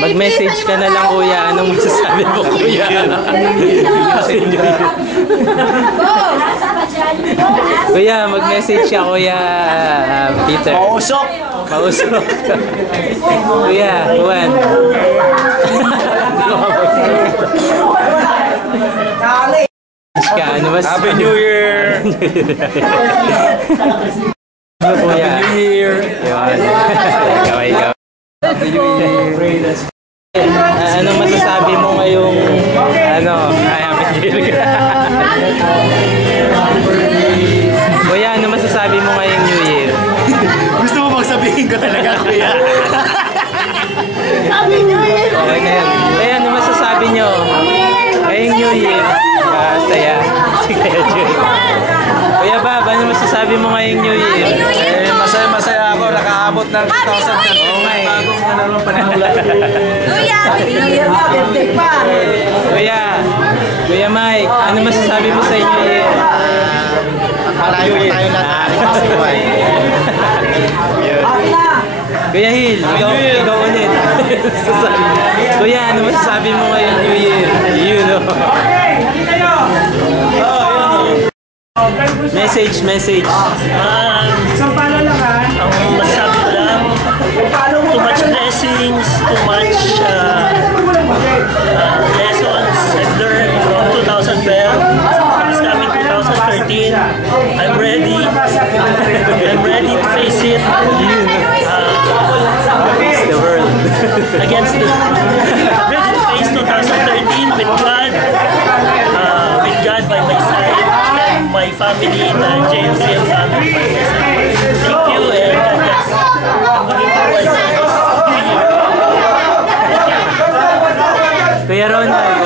Mag-message ka na lang, kuya. Anong masasabi mo, kuya? Kuya, mag-message ka, kuya Peter. Mausok! Mausok. Kuya, Juan. Happy New Year! Happy New Year! Ikaw. Anong masasabi mo ngayong Kuya, ano masasabi mo ngayong New Year? Gusto mo bang sabihin ko talaga, kuya? Happy New Year! Kuya, ano masasabi nyo ngayong New Year? Saya. Kuya Bob, ano masasabi mo ngayong New Year? Masaya ako. Nakaabot ng 2013. Bagong naman panahon. Kuya Mike, ano masasabi mo sa New Year? Malayo tayo lahat. Kuya Hill, ikaw ulit. Kuya, ano masasabi mo ngayong New Year? Message. Isang palo lang ha. Ang masasabi ko lang, too much blessings, too much lessons I've learned from 2012. It's coming 2013. I'm ready to face it. The world. Ready to face 2013 with God by my side, and my family, the JMCM family by my side. Thank you, and God bless. I'm looking forward to this New Year. Thank you. Kuya Ronald,